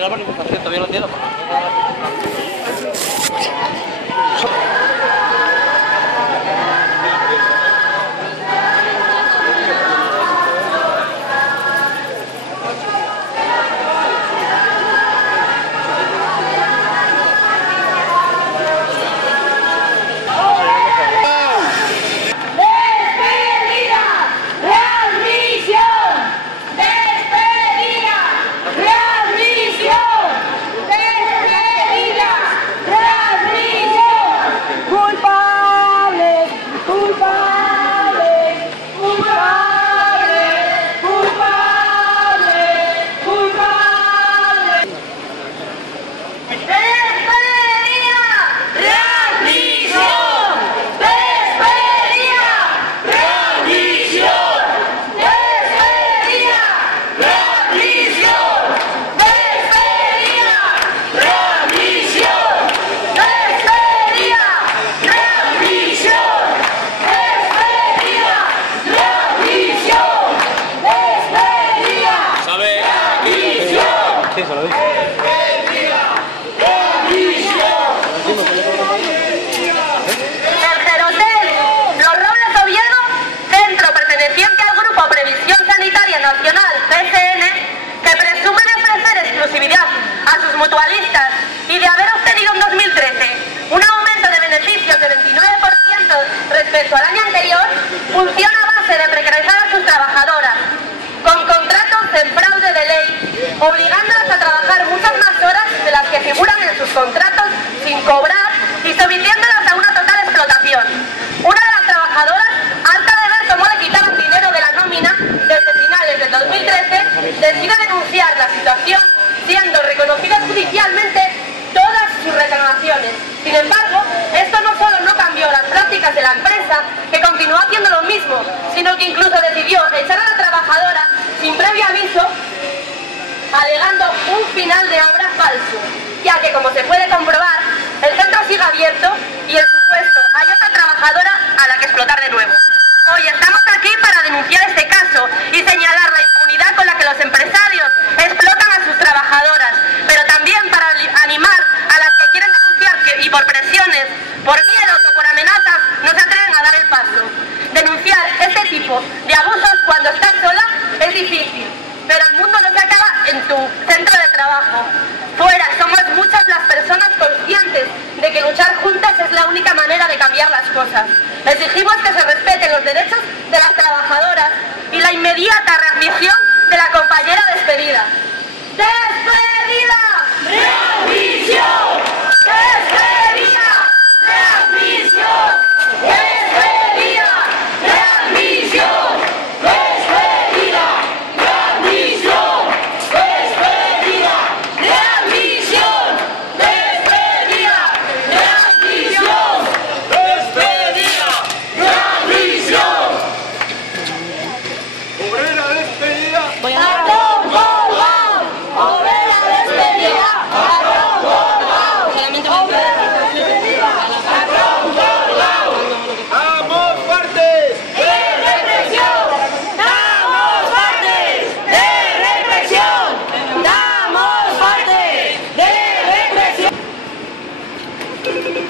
la manifestación, todavía no entiendo. Mutualistas y de haber obtenido en 2013 un aumento de beneficios de 29% respecto al año anterior, funciona a base de precarizar a sus trabajadoras, con contratos en fraude de ley, obligándolas a trabajar muchas más horas de las que figuran en sus contratos sin cobrar y sometiéndolas a una total explotación. Una de las trabajadoras, harta de ver cómo le quitaban dinero de la nómina desde finales del 2013, decide denunciar la situación, siendo reconocidas judicialmente todas sus reclamaciones. Sin embargo, esto no solo no cambió las prácticas de la empresa, que continuó haciendo lo mismo, sino que incluso decidió echar a la trabajadora sin previo aviso, alegando un final de obra falso, ya que, como se puede comprobar, el centro sigue abierto y en su puesto hay otra trabajadora a la que explotar de nuevo. Hoy estamos aquí para denunciar este caso y señalar la impunidad con la que los empresarios explotan a sus trabajadoras, pero también para animar a las que quieren denunciar y por presiones, por miedos o por amenazas no se atreven a dar el paso. Denunciar este tipo de abusos cuando estás sola es difícil, pero el mundo no se acaba en tu centro de trabajo. Fuera, somos muchas las personas conscientes de que luchar juntas es la única manera de cambiar las cosas. Exigimos que se respeten los derechos de las trabajadoras y la inmediata readmisión de la compañera despedida. ¡Despedida! ¡Readmisión! ¡Despedida! ¡Readmisión! ¡Despedida! ¡Readmisión! ¡Despedida! ¡Readmisión! ¡Despedida! ¡Readmisión! ¡Despedida! ¡Readmisión! ¡Despedida! ¡Readmisión! ¡Obrera despedida! ¡Patrón colgado! ¡Obrera despedida! ¡Patrón colgado! ¡Patrón colgado! ¡Damos fuertes! ¡De represión! ¡Damos fuertes! ¡De represión! ¡Damos fuertes! ¡De represión!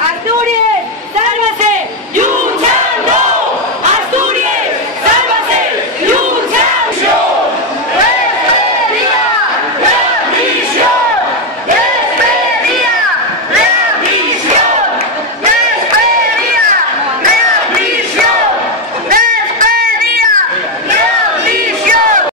¡Asturias, sálvase! ¡Luchando! ¡Asturias, sálvase! ¡Luchando! ¡Despedida! ¡Readmisión! ¡Despedida! ¡Readmisión! ¡Despedida! ¡Readmisión! ¡Despedida! ¡Readmisión!